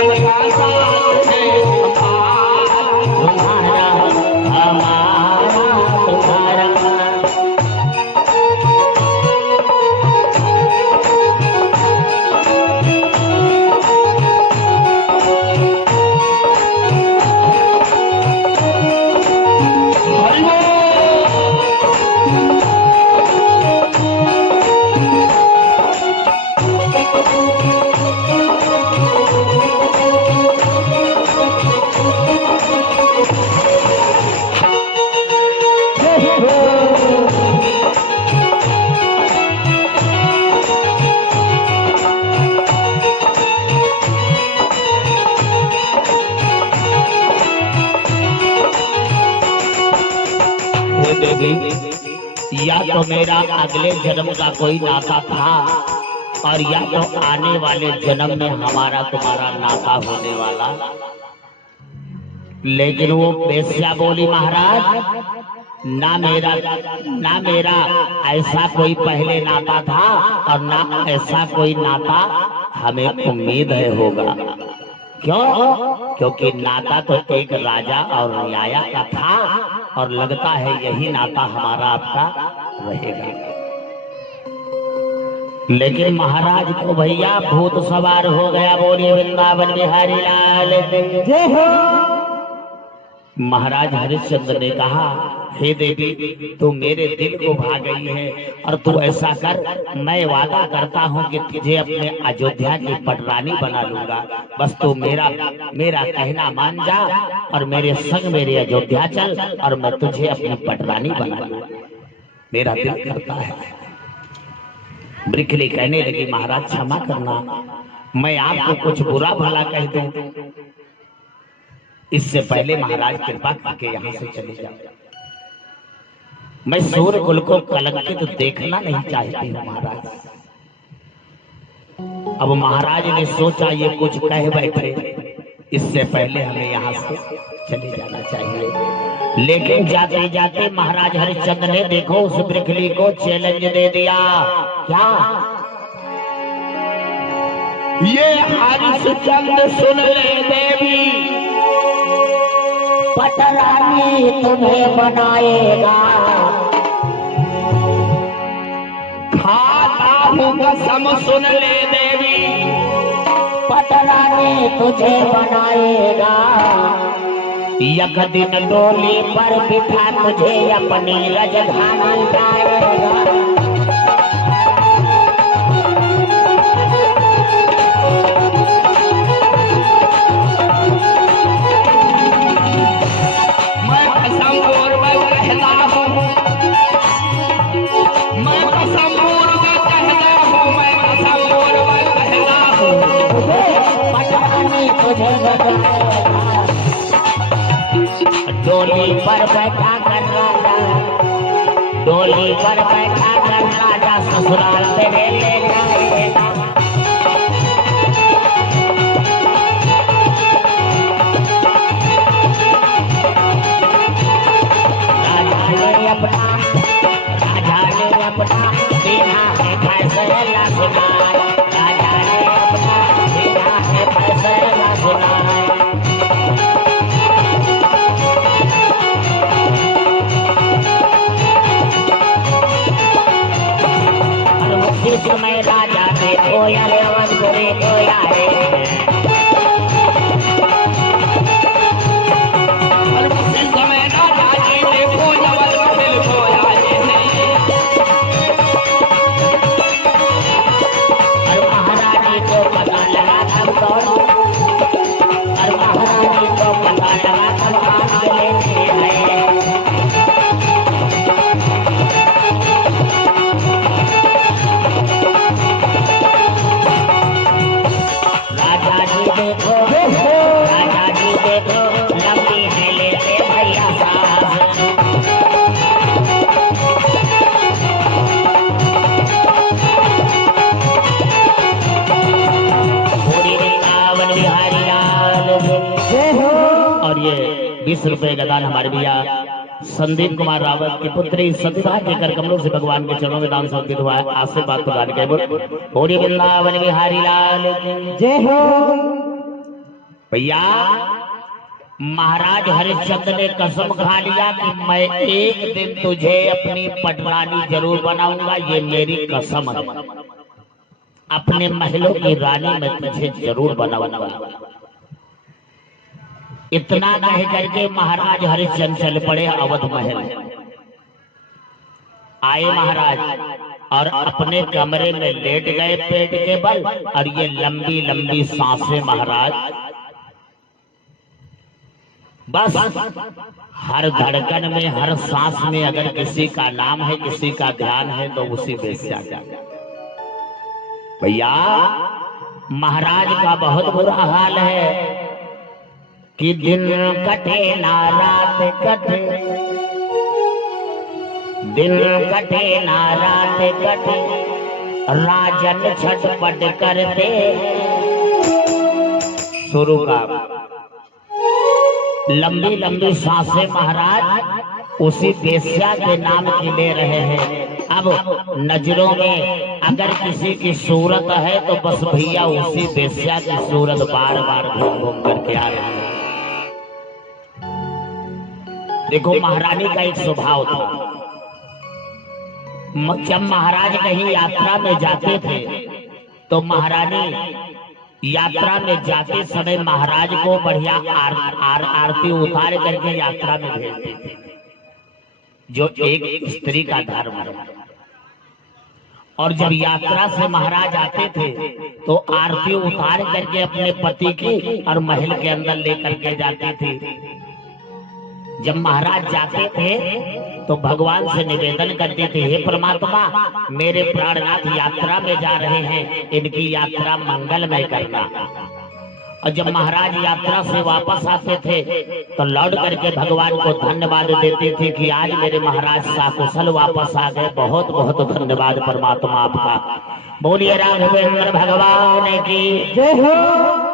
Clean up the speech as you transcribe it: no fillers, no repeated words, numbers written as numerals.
जीवन का साथ है तुम्हारा हमारा तुम्हारा। या तो मेरा अगले जन्म का कोई नाता था और या तो आने वाले जन्म में हमारा तुम्हारा नाता होने वाला। लेकिन वो बेस्या बोली महाराज ना मेरा ऐसा कोई पहले नाता था और ना ऐसा कोई नाता हमें उम्मीद है होगा। क्यों? क्योंकि नाता तो एक राजा और न्याया का था और लगता है यही नाता हमारा आपका रहेगा। लेकिन महाराज को भैया भूत सवार हो गया। बोलिए वृंदावन बिहारी लाल जय हो। महाराज हरिश्चंद्र ने कहा हे देवी तू मेरे दिल को भा गई है और तू ऐसा कर, मैं वादा करता हूँ कि तुझे अपने अयोध्या की पटरानी बना लूंगा। बस तू मेरा कहना मान जा और मेरे संग मेरे अयोध्या चल और मैं तुझे अपनी पटरानी बना लूंगा। मेरा दिल करता है। ब्रिखली कहने लगी महाराज क्षमा करना, मैं आपको कुछ बुरा भला कह दूं इससे पहले महाराज कृपा करके यहाँ से चले जाओ। मैं सूर्य कुल को कलंकित देखना नहीं चाहती हूँ महाराज। अब महाराज ने सोचा ये कुछ कह बैठे, इससे पहले हमें यहाँ से चले जाना चाहिए। लेकिन जाते जाते महाराज हरिश्चंद्र ने देखो उस ब्रिखली को चैलेंज दे दिया। क्या ये हरिश्चंद्र सुन ले देवी, पटरानी तुम्हें बनाएगा। खाता हूँ कसम सुन ले देवी, पटरानी तुझे बनाएगा। एक दिन डोली पर बिठा तुझे अपनी राजधानी लाएगा। डोली पर बैठा कर राजा, डोली पर बैठा कर राजा ससुराल तेरे ले जाएगा। राजा ने अपना बिना है फैसला सुना, राजा ने अपना बिना है फैसला सुना। इस समय राजा ने कोयल अवंतरे कोया है। इस समय राजा जी ने कोयल अवंतरे कोया है। और महारानी को पता लगा हम कौन, और महारानी को पता लगा हम कहाँ लेते हैं। राजा जी देखो लंबी है लेते भैया साहब। पूरी वृंदावन बिहारी लाल जय हो। और ये 20 रुपए का दान हमारे भैया संदीप कुमार रावत की पुत्री सतीदा के कर कमलों से भगवान के चरणों में दान समर्पित हुआ है। आशीर्वाद प्रदान करे। पूरी वृंदावन बिहारी लाल जय हो। भैया महाराज हरिश्चंद्र ने कसम खा लिया कि मैं एक दिन तुझे अपनी पटरानी जरूर बनाऊंगा, ये मेरी कसम है। अपने महलों की रानी मैं तुझे जरूर बनाऊंगा। इतना कह करके महाराज हरिश्चंद्र चल पड़े अवध महल। आए महाराज और अपने कमरे में लेट गए पेट के बल, और ये लंबी लंबी सांसें महाराज, बस हर धड़कन में हर सांस में अगर किसी का नाम है, किसी का ध्यान है, तो उसी वेश्या का। भैया महाराज का बहुत बुरा हाल है कि दिन कटे ना रात कटे, दिन कटे ना रात कटे, राजन छटपट करते। शुरू का लंबी लंबी सांसें महाराज उसी वेश्या के नाम की ले रहे हैं। अब नजरों में अगर किसी की सूरत है तो बस भैया उसी वेश्या की सूरत बार बार घूम घूम करके आ रही है। देखो महारानी का एक स्वभाव था, जब महाराज कहीं यात्रा में जाते थे तो महारानी यात्रा में जाते समय महाराज को बढ़िया आरती उतार करके यात्रा में भेजते थे, जो एक स्त्री का धर्म है। और जब यात्रा से महाराज आते थे तो आरती उतार करके अपने पति की और महल के अंदर लेकर के जाते थे। जब महाराज जाते थे तो भगवान से निवेदन करते थे, हे परमात्मा मेरे प्राणनाथ यात्रा में जा रहे हैं, इनकी यात्रा मंगलमय करना। और जब महाराज यात्रा से वापस आते थे तो लौट करके भगवान को धन्यवाद देते थे कि आज मेरे महाराज सकुशल वापस आ गए, बहुत बहुत धन्यवाद परमात्मा आपका। बोलिए राघवेंद्र भगवान की जय हो।